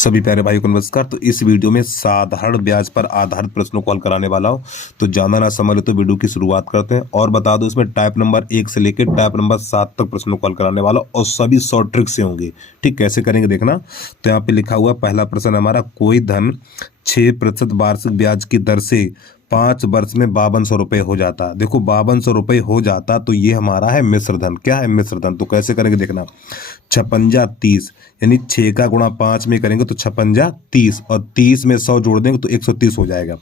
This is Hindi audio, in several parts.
सभी प्यारे भाइयों को नमस्कार। तो इस वीडियो में साधारण ब्याज पर आधारित प्रश्नों को हल कराने वाला हूं। तो ज़्यादा ना समझ ले तो वीडियो की शुरुआत करते हैं। और बता दो, इसमें टाइप नंबर 1 से लेकर टाइप नंबर 7 तक प्रश्नों को हल कराने वाला और सभी शॉर्ट ट्रिक से होंगे। ठीक, कैसे करेंगे देखना। तो यहाँ पे लिखा हुआ पहला प्रश्न हमारा, कोई धन 6% वार्षिक ब्याज की दर से 5 वर्ष में 5200 रुपये हो जाता। देखो 5200 रुपये हो जाता, तो ये हमारा है मिश्र धन। क्या है मिश्र धन? तो कैसे करेंगे देखना। 56 30, यानी 6 का गुणा 5 में करेंगे तो 56 30, और 30 में 100 जोड़ देंगे तो 130 हो जाएगा। तो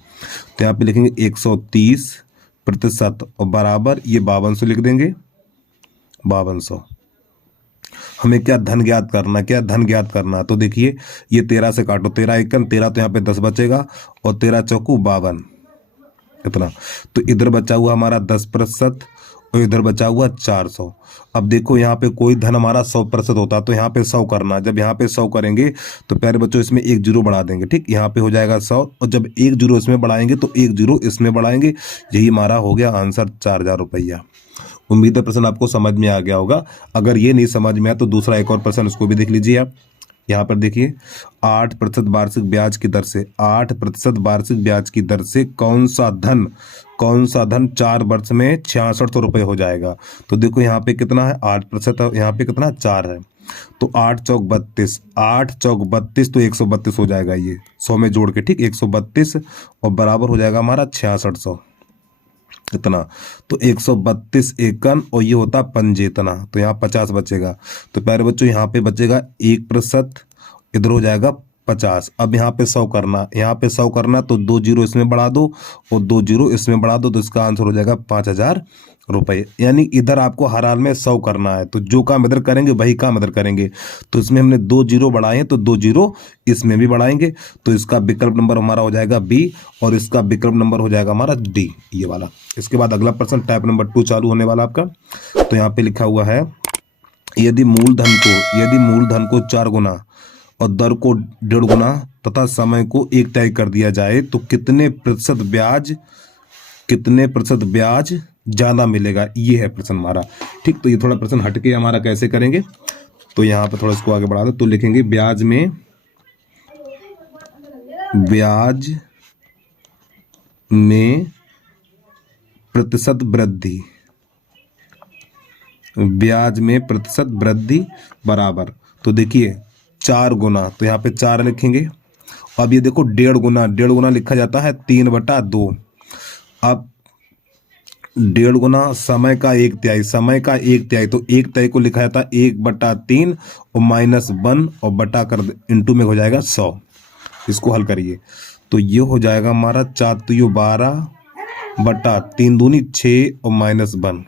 यहाँ पे लिखेंगे 130% और बराबर ये 5200 लिख देंगे। 5200 हमें क्या धन ज्ञात करना, क्या धन ज्ञात करना। तो देखिए ये 13 से काटो, 13 एकन 13, तो यहाँ पे 10 बचेगा और 13 चौकू 52, इतना। तो इधर बचा हुआ हमारा 10% और इधर बचा हुआ 400। अब देखो यहाँ पे कोई धन हमारा 100% होता तो यहाँ पे 100 करना। जब यहाँ पे 100 करेंगे तो प्यारे बच्चों इसमें 1 जीरो बढ़ा देंगे। ठीक, यहाँ पे हो जाएगा 100, और जब 1 जीरो इसमें बढ़ाएंगे तो 1 जीरो इसमें बढ़ाएंगे। यही हमारा हो गया आंसर, 4000 रुपया। उम्मीद है प्रश्न आपको समझ में आ गया होगा। अगर ये नहीं समझ में आया तो दूसरा एक और प्रश्न, उसको भी देख लीजिए आप। यहाँ पर देखिए 8% वार्षिक ब्याज की दर से, 8% वार्षिक ब्याज की दर से कौन सा धन 4 वर्ष में 6600 रुपये हो जाएगा। तो देखो यहाँ पे कितना है 8%, यहाँ पे कितना 4 है। तो 8 चौक 32, 8 चौक 32, तो 132 हो जाएगा ये 100 में जोड़ के। ठीक, 132 और बराबर हो जाएगा हमारा 6600, इतना। तो 132 एकन और ये होता पंजे, इतना। तो यहाँ 50 बचेगा। तो प्यारे बच्चों यहाँ पे बचेगा 1%, इधर हो जाएगा 50। अब यहाँ पे 100 करना, यहाँ पे 100 करना तो 2 जीरो इसमें बढ़ा दो और 2 जीरो इसमें बढ़ा दो, तो इसका आंसर हो जाएगा 5000 रुपये। यानी इधर आपको हर हाल में 100 करना है, तो जो काम इधर करेंगे वही काम इधर करेंगे। तो इसमें हमने 2 जीरो बढ़ाए हैं तो 2 जीरो इसमें भी बढ़ाएंगे। तो इसका विकल्प नंबर हमारा हो जाएगा बी और इसका विकल्प नंबर हो जाएगा हमारा डी, ये वाला। इसके बाद अगला प्रश्न टाइप नंबर 2 चालू होने वाला आपका। तो यहाँ पे लिखा हुआ है, यदि मूलधन को 4 गुना और दर को 1.5 गुना तथा समय को 1 तय कर दिया जाए तो कितने प्रतिशत ब्याज ज्यादा मिलेगा। ये है प्रश्न हमारा। ठीक, तो ये थोड़ा प्रश्न हटके हमारा कैसे करेंगे। तो यहाँ पे थोड़ा इसको आगे बढ़ा दो। तो लिखेंगे ब्याज में प्रतिशत वृद्धि, ब्याज में प्रतिशत वृद्धि बराबर। तो देखिए 4 गुना, तो यहाँ पे 4 लिखेंगे। अब ये देखो 1.5 गुना लिखा जाता है 3/2। अब 1.5 गुना समय का 1/3, तो 1/3 को लिखा जाता है 1/3 और -1 और बटा कर इंटू में हो जाएगा 100। इसको हल करिए तो ये हो जाएगा हमारा 4 तो ये 12/3 दूनी 6 और -1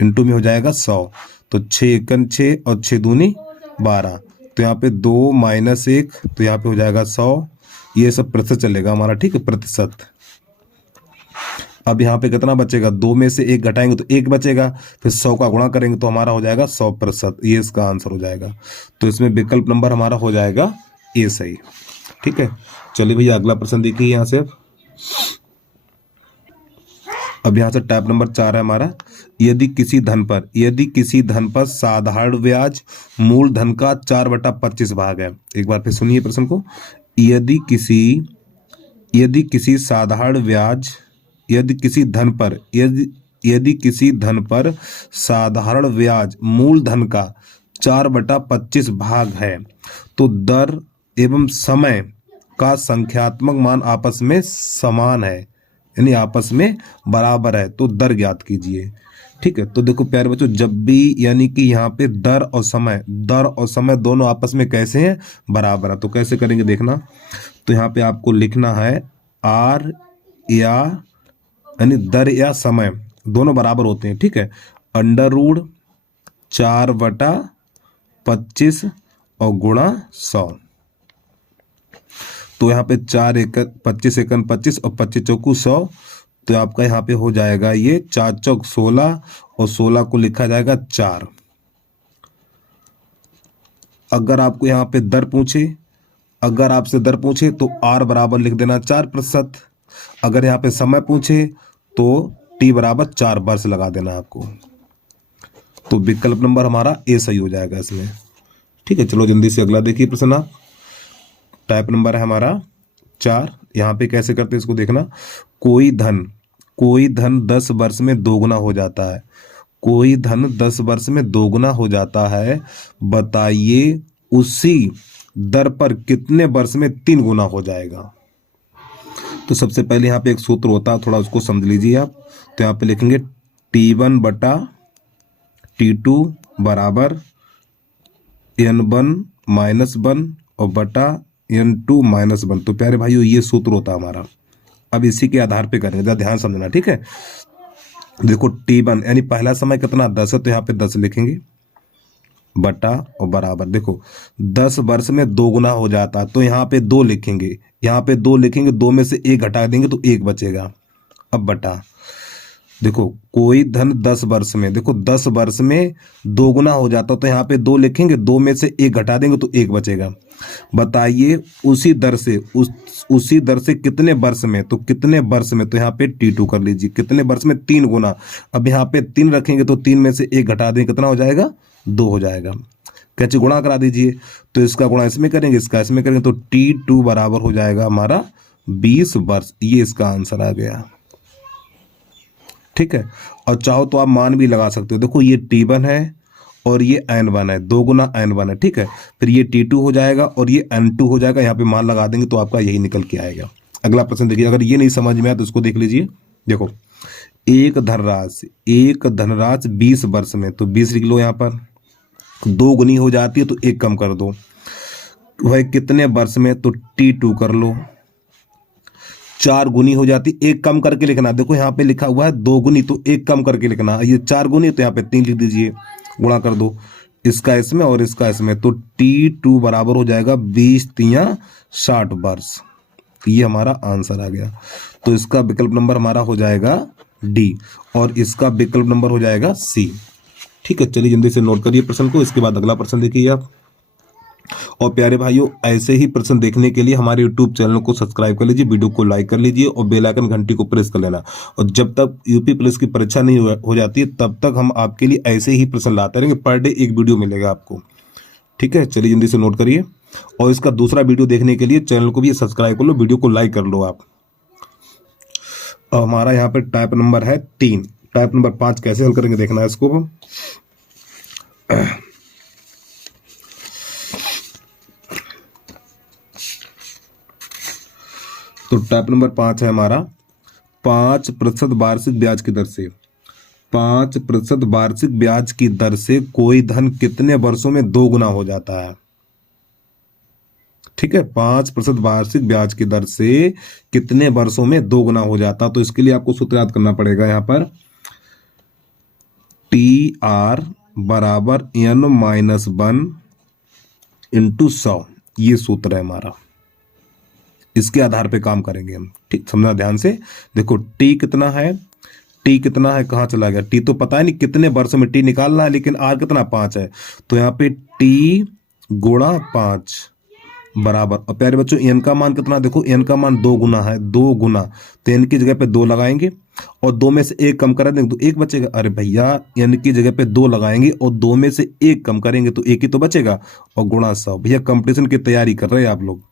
इंटू में हो जाएगा 100। तो 6 एकन 6 और 6 दूनी 12। तो यहाँ पे 2 - 1, तो यहाँ पे हो जाएगा 100। ये सब प्रतिशत चलेगा हमारा। ठीक है, प्रतिशत। अब यहाँ पे कितना बचेगा, 2 में से 1 घटाएंगे तो 1 बचेगा, फिर 100 का गुणा करेंगे तो हमारा हो जाएगा 100%। ये इसका आंसर हो जाएगा। तो इसमें विकल्प नंबर हमारा हो जाएगा ये सही। ठीक है, चलिए भैया अगला प्रश्न देखिए यहाँ से। अब यहाँ से टाइप नंबर 4 है हमारा, यदि किसी धन पर साधारण ब्याज मूल धन का 4/25 भाग है। एक बार फिर सुनिए प्रश्न को। यदि किसी धन पर साधारण ब्याज मूल धन का 4/25 भाग है तो दर एवं समय का संख्यात्मक मान आपस में समान है, यानी आपस में बराबर है, तो दर ज्ञात कीजिए। ठीक है, तो देखो प्यारे बच्चों, जब भी यानी कि यहाँ पे दर और समय दोनों आपस में कैसे हैं, बराबर है। तो कैसे करेंगे देखना। तो यहाँ पे आपको लिखना है आर यानी दर या समय दोनों बराबर होते हैं। ठीक है, √4/25 और गुणा 100। तो यहाँ पे 4 एकन 25 एकन 25 और 25 चौकू 100। तो आपका यहाँ पे हो जाएगा ये 4 चौक 16 और 16 को लिखा जाएगा 4। अगर आपको यहाँ पे अगर आपसे दर पूछे तो R बराबर लिख देना 4%। अगर यहाँ पे समय पूछे तो T बराबर 4 वर्ष लगा देना आपको। तो विकल्प नंबर हमारा ए सही हो जाएगा इसमें। ठीक है, चलो जल्दी से अगला देखिए प्रश्न आप। टाइप नंबर है हमारा 4। यहाँ पे कैसे करते हैं इसको देखना। कोई धन 10 वर्ष में दोगुना हो जाता है। कोई धन 10 वर्ष में दोगुना हो जाता है, बताइए उसी दर पर कितने वर्ष में 3 गुना हो जाएगा। तो सबसे पहले यहाँ पे एक सूत्र होता है, थोड़ा उसको समझ लीजिए आप। तो यहाँ पे लिखेंगे T1 बटा T2 बराबर N1 माइनस 1 और बटा N2 माइनस 1। तो प्यारे भाइयों ये सूत्र होता है हमारा। अब इसी के आधार पे करेंगे, जरा ध्यान समझना, ठीक है। देखो T1 यानी पहला समय कितना 10 है, तो यहाँ पे 10 लिखेंगे बटा और बराबर। देखो 10 वर्ष में 2 गुना हो जाता है, तो यहाँ पे 2 लिखेंगे, यहाँ पे 2 लिखेंगे, 2 में से 1 घटा देंगे तो 1 बचेगा। अब बटा, देखो कोई धन 10 वर्ष में, देखो 10 वर्ष में 2 गुना हो जाता, तो यहाँ पे 2 लिखेंगे, 2 में से 1 घटा देंगे तो 1 बचेगा। बताइए उसी दर से कितने वर्ष में, तो कितने वर्ष में, तो यहाँ पे T2 कर लीजिए, कितने वर्ष में 3 गुना। अब यहाँ पे 3 रखेंगे तो 3 में से 1 घटा देंगे, कितना हो जाएगा 2 हो जाएगा। कैसे गुणा करा दीजिए, तो इसका गुणा इसमें करेंगे, इसका इसमें करेंगे, तो T2 बराबर हो जाएगा हमारा 20 वर्ष। ये इसका आंसर आ गया, ठीक है। और चाहो तो आप मान भी लगा सकते हो। देखो ये T1 है और ये N1 है, 2 गुना N1 है, ठीक है। फिर ये T2 हो जाएगा और ये N2 हो जाएगा, यहाँ पे मान लगा देंगे तो आपका यही निकल के आएगा। अगला प्रश्न देखिए, अगर ये नहीं समझ में आया तो इसको देख लीजिए। देखो एक धनराशि 20 वर्ष में, तो 20 लिख लो, यहाँ पर 2 गुनी हो जाती है तो 1 कम कर दो। वह कितने वर्ष में, तो T2 कर लो। 4 गुनी हो जाती, 1 कम करके लिखना। देखो यहाँ पे लिखा हुआ है 2 गुनी, तो 1 कम करके लिखना। ये 4 गुनी, तो यहाँ पे 3 लिख दीजिए, गुणा कर दो, इसका इसमें और इसका इसमें, तो T2 बराबर हो जाएगा 20 तिया 60 वर्ष। ये हमारा आंसर आ गया। तो इसका विकल्प नंबर हमारा हो जाएगा डी और इसका विकल्प नंबर हो जाएगा सी, ठीक है। चलिए जल्दी से नोट करिए प्रश्न को, इसके बाद अगला प्रश्न देखिए आप। और प्यारे भाइयों ऐसे ही प्रश्न देखने के लिए हमारे YouTube चैनल को सब्सक्राइब कर लीजिए, वीडियो को लाइक कर लीजिए और बेल आइकन घंटी को प्रेस कर लेना। और जब तक यूपी पुलिस की परीक्षा नहीं हो जाती है तब तक हम आपके लिए ऐसे ही प्रश्न लाते रहेंगे। पर डे एक वीडियो मिलेगा आपको, ठीक है। चलिए जल्दी से नोट करिए और इसका दूसरा वीडियो देखने के लिए चैनल को भी सब्सक्राइब कर लो, वीडियो को लाइक कर लो आप। और हमारा यहाँ पे टाइप नंबर है 3। टाइप नंबर 5 कैसे हल करेंगे देखना है इसको। तो टाइप नंबर 5 है हमारा 5% वार्षिक ब्याज की दर से, 5% वार्षिक ब्याज की दर से कोई धन कितने वर्षों में 2 गुना हो जाता है, ठीक है। 5% वार्षिक ब्याज की दर से कितने वर्षों में 2 गुना हो जाता। तो इसके लिए आपको सूत्र याद करना पड़ेगा। यहाँ पर TR बराबर N-1 इंटू 100, ये सूत्र है हमारा। इसके आधार पे काम करेंगे हम, ठीक, समझना ध्यान से। देखो T कितना है, T कितना है, कहाँ चला गया T, तो पता है नहीं कितने वर्ष में T निकालना है, लेकिन R कितना 5 है, तो यहाँ पे T गुणा 5 बराबर। और प्यारे बच्चों N का मान कितना, देखो N का मान 2 गुना है, 2 गुना, तो N की जगह पे 2 लगाएंगे और 2 में से 1 कम करा देंगे तो 1 बचेगा। अरे भैया N की जगह पे 2 लगाएंगे और 2 में से 1 कम करेंगे तो 1 ही तो बचेगा, और गुणा 100। भैया कंपटीशन की तैयारी कर रहे हैं आप लोग,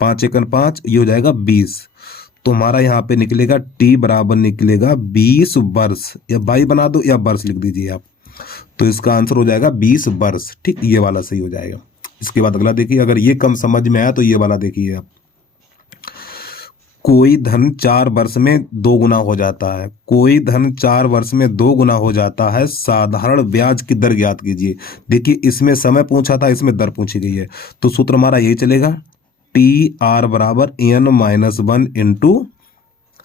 5 एकन 5, ये हो जाएगा 20। तो हमारा यहाँ पे निकलेगा T बराबर निकलेगा 20 वर्ष, या 22 बना दो या वर्ष लिख दीजिए आप, तो इसका आंसर हो जाएगा 20 वर्ष, ठीक, ये वाला सही हो जाएगा। इसके बाद अगला देखिए, अगर ये कम समझ में आया तो ये वाला देखिए आप। कोई धन 4 वर्ष में 2 गुना हो जाता है, कोई धन 4 वर्ष में 2 गुना हो जाता है, साधारण ब्याज की दर ज्ञात कीजिए। देखिए इसमें समय पूछा था, इसमें दर पूछी गई है, तो सूत्र हमारा यही चलेगा, TR बराबर N-1 इंटू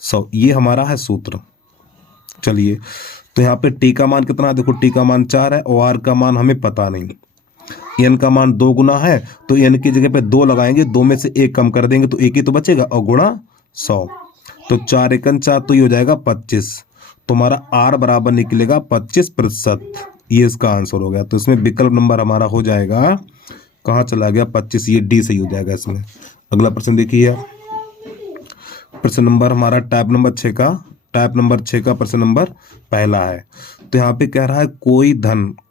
100, ये हमारा है सूत्र। चलिए तो यहाँ पे T का मान कितना, देखो T का मान 4 है और R का मान हमें पता नहीं। N का मान 2 गुना है, तो N की जगह पे 2 लगाएंगे, 2 में से 1 कम कर देंगे तो 1 ही तो बचेगा, और गुणा 100, तो 4 एकन 4, तो ये हो जाएगा 25। तो हमारा R बराबर निकलेगा 25%, ये इसका आंसर हो गया। तो इसमें विकल्प नंबर हमारा हो जाएगा, कहाँ चला गया 25, ये डी सही हो जाएगा इसमें। अगला प्रश्न देखिए, प्रश्न नंबर हमारा टाइप नंबर 6 का, टाइप नंबर 6 का प्रश्न नंबर पहला है। तो यहाँ पे कह रहा है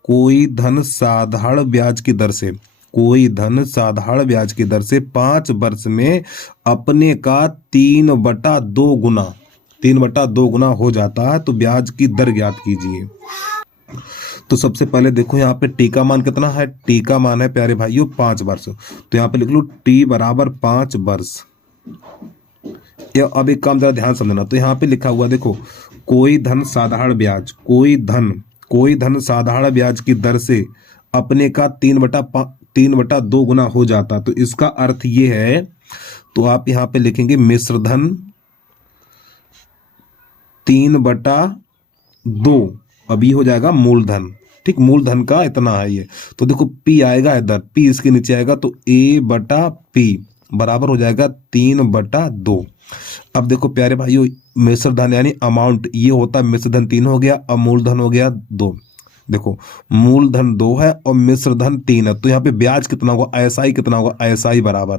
कोई धन साधारण ब्याज की दर से, कोई धन साधारण ब्याज की दर से 5 वर्ष में अपने का 3/2 गुना 3/2 गुना हो जाता है तो ब्याज की दर ज्ञात कीजिए। तो सबसे पहले देखो यहाँ पे टी का मान कितना है, टी का मान है प्यारे भाइयों 5 वर्ष। तो यहाँ पे लिख लो टी बराबर 5 वर्ष। अब एक काम जरा ध्यान समझना, तो यहाँ पे लिखा हुआ देखो कोई धन साधारण ब्याज, कोई धन साधारण ब्याज की दर से अपने का 3/2 गुना हो जाता। तो इसका अर्थ ये है, तो आप यहाँ पे लिखेंगे मिश्र धन 3/2, अब ये हो जाएगा मूलधन। ठीक, मूलधन का इतना है ये। तो देखो पी आएगा इधर, पी इसके नीचे आएगा, तो A/P बराबर हो जाएगा 3/2। अब देखो प्यारे भाइयों मिश्र धन यानी अमाउंट ये होता है, मिश्र धन 3 हो गया, अब मूलधन हो गया 2। देखो मूलधन 2 है और मिश्र धन 3 है, तो यहाँ पे ब्याज कितना होगा, एसआई कितना होगा, एसआई बराबर,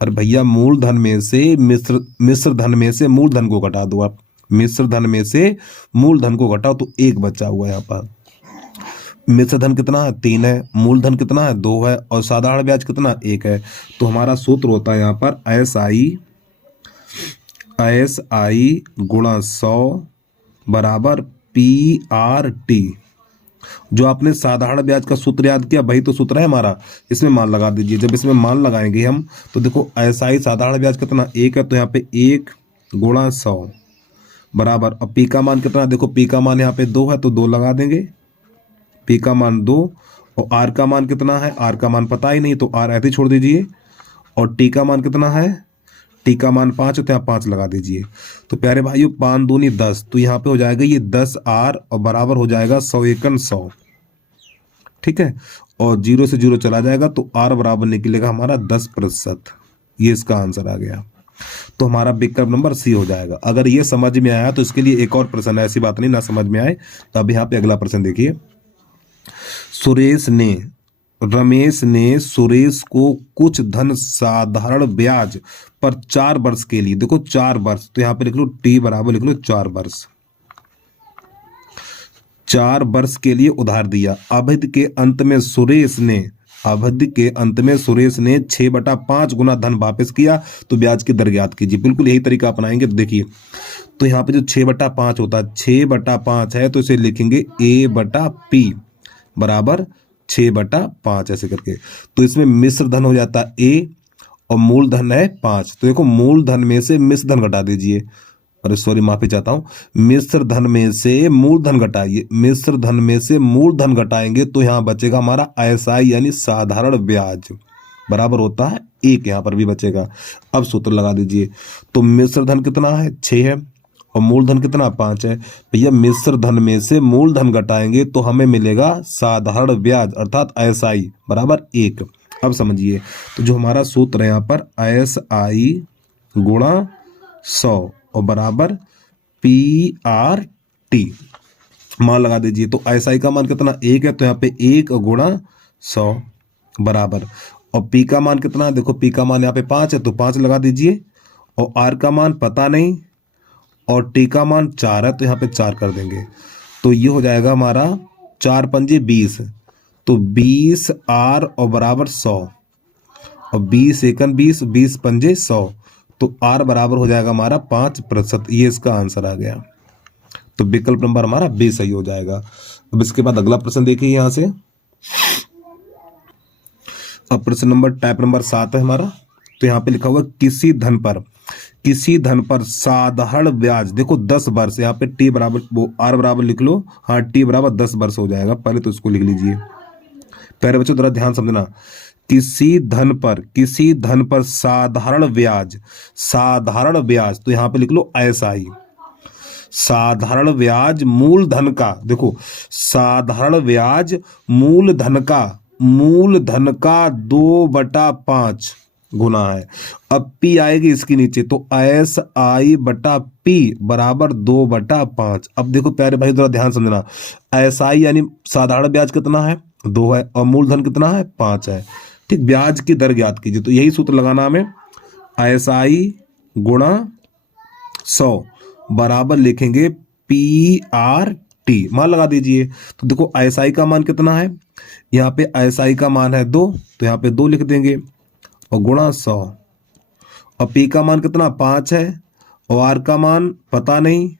अरे भैया मूलधन में से मिश्र धन में से मूलधन को घटा दो आप, मिश्र धन में से मूलधन को घटाओ तो 1 बचा हुआ यहाँ पर। मिश्र धन कितना है 3 है, मूलधन कितना है 2 है और साधारण ब्याज कितना 1 है। तो हमारा सूत्र होता है यहाँ पर एसआई गुणा 100 बराबर PRT। जो आपने साधारण ब्याज का सूत्र याद किया वही तो सूत्र है हमारा, इसमें मान लगा दीजिए। जब इसमें मान लगाएंगे हम तो देखो एसआई साधारण ब्याज कितना 1 है, तो यहाँ पे 1 गुणा 100 बराबर, अब पी का मान कितना, देखो पी का मान यहाँ पे 2 है तो 2 लगा देंगे, पी का मान 2, और आर का मान कितना है, आर का मान पता ही नहीं तो आर ऐसे छोड़ दीजिए, और टी का मान कितना है, टी का मान 5 है तो यहाँ 5 लगा दीजिए। तो प्यारे भाइयों 5 दूनी 10, तो यहाँ पे हो जाएगा ये 10 आर और बराबर हो जाएगा 100 एकन 100। ठीक है, और 0 से 0 चला जाएगा तो आर बराबर निकलेगा हमारा 10%। ये इसका आंसर आ गया। तो हमारा विकल्प नंबर सी हो जाएगा। अगर ये समझ में आया तो इसके लिए एक और प्रश्न है, ऐसी बात नहीं ना समझ में आए। तो अब यहाँ पे अगला प्रश्न देखिए, रमेश ने सुरेश को कुछ धन साधारण ब्याज पर 4 वर्ष के लिए, देखो 4 वर्ष, तो यहाँ पे लिख लो टी बराबर लिख लो 4 वर्ष, 4 वर्ष के लिए उधार दिया। अवधि के अंत में सुरेश ने 6/5 गुना धन वापस किया तो ब्याज की दर ज्ञात कीजिए। बिल्कुल यही तरीका अपनाएंगे। तो देखिए, तो यहाँ पे जो 6/5 होता है, 6/5 है तो इसे लिखेंगे A/P बराबर 6/5 ऐसे करके। तो इसमें मिश्र धन हो जाता है A और मूलधन है 5। तो देखो मूलधन में से मिश्र धन घटा दीजिए, अरे सॉरी माफी चाहता हूँ, मिश्र धन में से मूलधन घटाइए, मिश्र धन में से मूलधन घटाएंगे तो यहाँ बचेगा हमारा एसआई यानी साधारण ब्याज बराबर होता है 1, यहाँ पर भी बचेगा। अब सूत्र लगा दीजिए, तो मिश्र धन कितना है 6 है और मूलधन कितना 5 है। भैया मिश्र धन में से मूलधन घटाएंगे तो हमें मिलेगा साधारण ब्याज अर्थात एसआई बराबर 1। अब समझिए, तो जो हमारा सूत्र है यहाँ पर एसआई गुणा 100 और बराबर PRT मान लगा दीजिए। तो एसआई का मान कितना 1 है, तो यहाँ पे 1 गुणा 100 बराबर, और पी का मान कितना है, देखो पी का मान यहाँ पे 5 है तो 5 लगा दीजिए, और आर का मान पता नहीं, और टी का मान 4 है तो यहाँ पे 4 कर देंगे। तो ये हो जाएगा हमारा 4 पंजे 20, तो 20 आर और बराबर 100, और 20 एकन 20, 20 पंजे 100, तो आर बराबर हो जाएगा हमारा 5%। ये इसका आंसर आ गया। तो विकल्प नंबर हमारा बी सही हो जाएगा। अब इसके बाद अगला प्रश्न देखिए यहां से, अब प्रश्न नंबर टाइप नंबर 7 है हमारा। तो यहाँ पे लिखा हुआ किसी धन पर साधारण ब्याज, देखो 10 वर्ष, यहाँ पे टी बराबर वो आर बराबर लिख लो, हाँ टी बराबर 10 वर्ष हो जाएगा। पहले तो इसको लिख लीजिए। प्यारे बच्चों जरा ध्यान समझना, किसी धन पर साधारण ब्याज, तो यहाँ पे लिख लो एसआई, साधारण ब्याज मूलधन का, देखो साधारण ब्याज मूलधन का 2/5 गुना है। अब पी आएगी इसके नीचे, तो SI/P बराबर 2/5। अब देखो प्यारे भाई जरा ध्यान समझना, SI यानी साधारण ब्याज कितना है 2 है और मूलधन कितना है 5 है। ठीक, ब्याज की दर ज्ञात कीजिए। तो यही सूत्र लगाना हमें, SI गुणा 100 बराबर लिखेंगे PRT टी मान लगा दीजिए। तो देखो एसआई का मान कितना है, यहाँ पे एसआई का मान है 2, तो यहाँ पे 2 लिख देंगे और गुणा 100। और पी का मान कितना 5 है और आर का मान पता नहीं।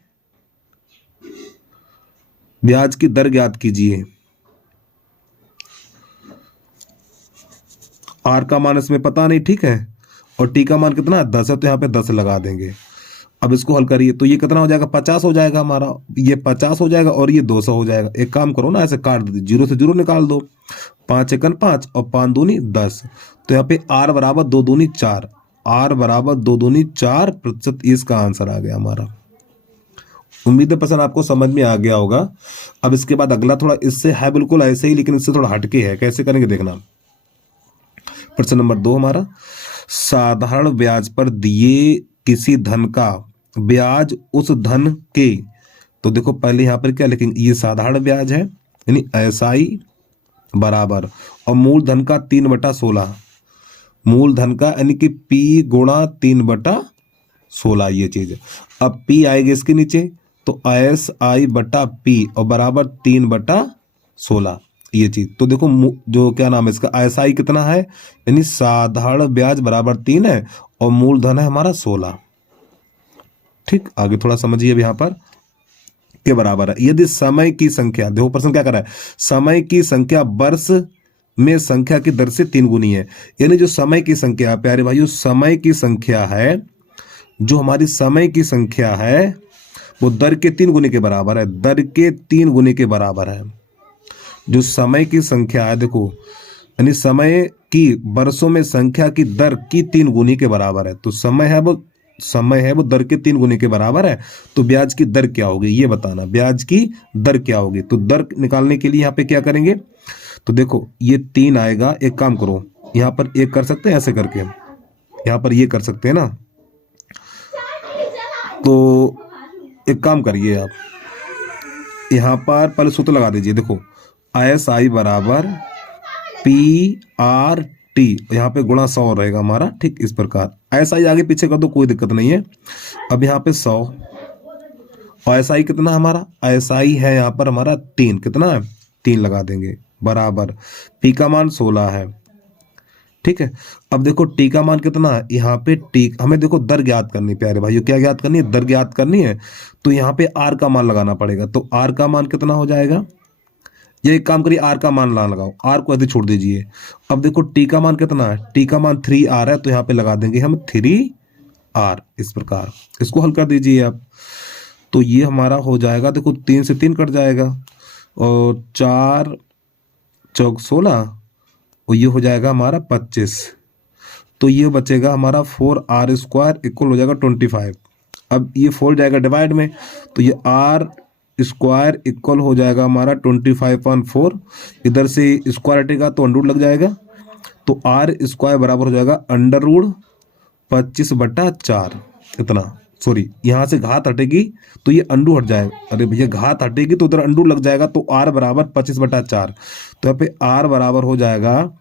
ब्याज की दर ज्ञात कीजिए। आर का मान इसमें पता नहीं, ठीक है, और टी का मान कितना 10 है, तो यहाँ पे 10 लगा देंगे। अब इसको हल करिए तो ये कितना हो जाएगा 50 हो जाएगा हमारा, ये 50 हो जाएगा और ये 200 हो जाएगा। एक काम करो ना, ऐसे काट दो, 0 से 0 निकाल दो, 5 एकन 5 और 5 दूनी 10। तो यहाँ पे आर बराबर 2 दूनी 4, आर बराबर 2 दूनी 4%, इसका आंसर आ गया हमारा। उम्मीद है पसंद आपको समझ में आ गया होगा। अब इसके बाद अगला थोड़ा इससे है बिल्कुल ऐसे ही, लेकिन इससे थोड़ा हटके है। कैसे करेंगे देखना। प्रश्न नंबर 2 हमारा, साधारण ब्याज पर दिए किसी धन का ब्याज उस धन के, तो देखो पहले यहां पर क्या लिखेंगे, ये साधारण ब्याज है यानी एसआई बराबर, और मूलधन का 3/16, मूलधन का यानी कि पी गुणा 3/16 ये चीज। अब पी आएगी इसके नीचे, तो एस आई बटा पी और बराबर 3/16 ये चीज। तो देखो जो क्या नाम है इसका, एस आई कितना है, यानी साधारण ब्याज बराबर 3 है और मूलधन है हमारा 16। ठीक, आगे थोड़ा समझिए अब यहाँ पर के बराबर है। यदि समय की संख्या, देखो प्रश्न क्या कर रहा है, समय की संख्या वर्ष में संख्या की दर से 3 गुनी है, यानी जो समय की संख्या प्यारे भाइयों, समय की संख्या है, जो हमारी समय की संख्या है वो दर के 3 गुने के बराबर है, दर के 3 गुने के बराबर है। जो समय की संख्या है देखो, यानी समय की वर्षों में संख्या की दर की 3 गुनी के बराबर है। तो समय है वो दर के 3 गुने के बराबर है। तो ब्याज की दर क्या होगी ये बताना, ब्याज की दर क्या होगी। तो दर निकालने के लिए यहाँ पे क्या करेंगे, तो देखो ये 3 आएगा। एक काम करो, यहाँ पर एक कर सकते हैं ऐसे करके, यहाँ पर ये कर सकते हैं ना, तो एक काम करिए आप, यहाँ पर पहले सूत्र लगा दीजिए। देखो एस आई बराबर पी आर टी, यहाँ पे गुणा 100 रहेगा हमारा। ठीक, इस प्रकार एस आई आगे पीछे कर दो, कोई दिक्कत नहीं है। अब यहाँ पे 100 और एस आई कितना हमारा, एस आई है यहाँ पर हमारा 3, कितना है 3 लगा देंगे बराबर, पी का मान 16 है। ठीक है, अब देखो टी का मान कितना है, यहाँ पे टी हमें देखो दर ज्ञात करनी प्यारे भाइयों, क्या ज्ञात करनी है, दर ज्ञात करनी है। तो यहाँ पे आर का मान लगाना पड़ेगा। तो आर का मान कितना हो जाएगा, ये एक काम करिए आर का मान ना लगाओ, आर को ऐसे छोड़ दीजिए। अब देखो टी का मान कितना है, टी का मान 3R है, तो यहाँ पे लगा देंगे हम 3R। इस प्रकार इसको हल कर दीजिए आप। तो ये हमारा हो जाएगा, देखो 3 से 3 कट जाएगा और 4 चौक 16 और ये हो जाएगा हमारा 25। तो ये बचेगा हमारा 4R² इक्वल हो जाएगा 25। अब ये 4 जाएगा डिवाइड में, तो ये R² इक्वल हो जाएगा हमारा 25/4। इधर से स्क्वायर हटेगा तो अंडर लग जाएगा, तो R² बराबर हो जाएगा √25/4 इतना। सॉरी, यहाँ से घात हटेगी तो ये अंडू हट जाएगा, अरे भैया घात हटेगी तो उधर अंडू लग जाएगा, तो R बराबर 25/4। तो यहाँ पे R बराबर हो जाएगा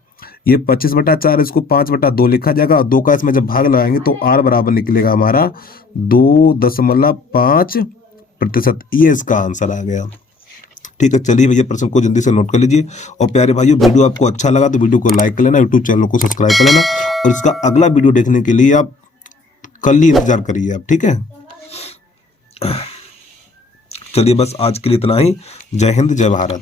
ये 25/4, इसको 5/2 लिखा जाएगा और 2 का इसमें जब भाग लगाएंगे तो R बराबर निकलेगा हमारा 2.5%। ये इसका आंसर आ गया। ठीक है, चलिए भैया प्रश्न को जल्दी से नोट कर लीजिए। और प्यारे भाइयों, वीडियो आपको अच्छा लगा तो वीडियो को लाइक कर लेना, यूट्यूब चैनल को सब्सक्राइब कर लेना, और इसका अगला वीडियो देखने के लिए आप कल ही इंतजार करिए आप। ठीक है, चलिए बस आज के लिए इतना ही। जय हिंद, जय भारत।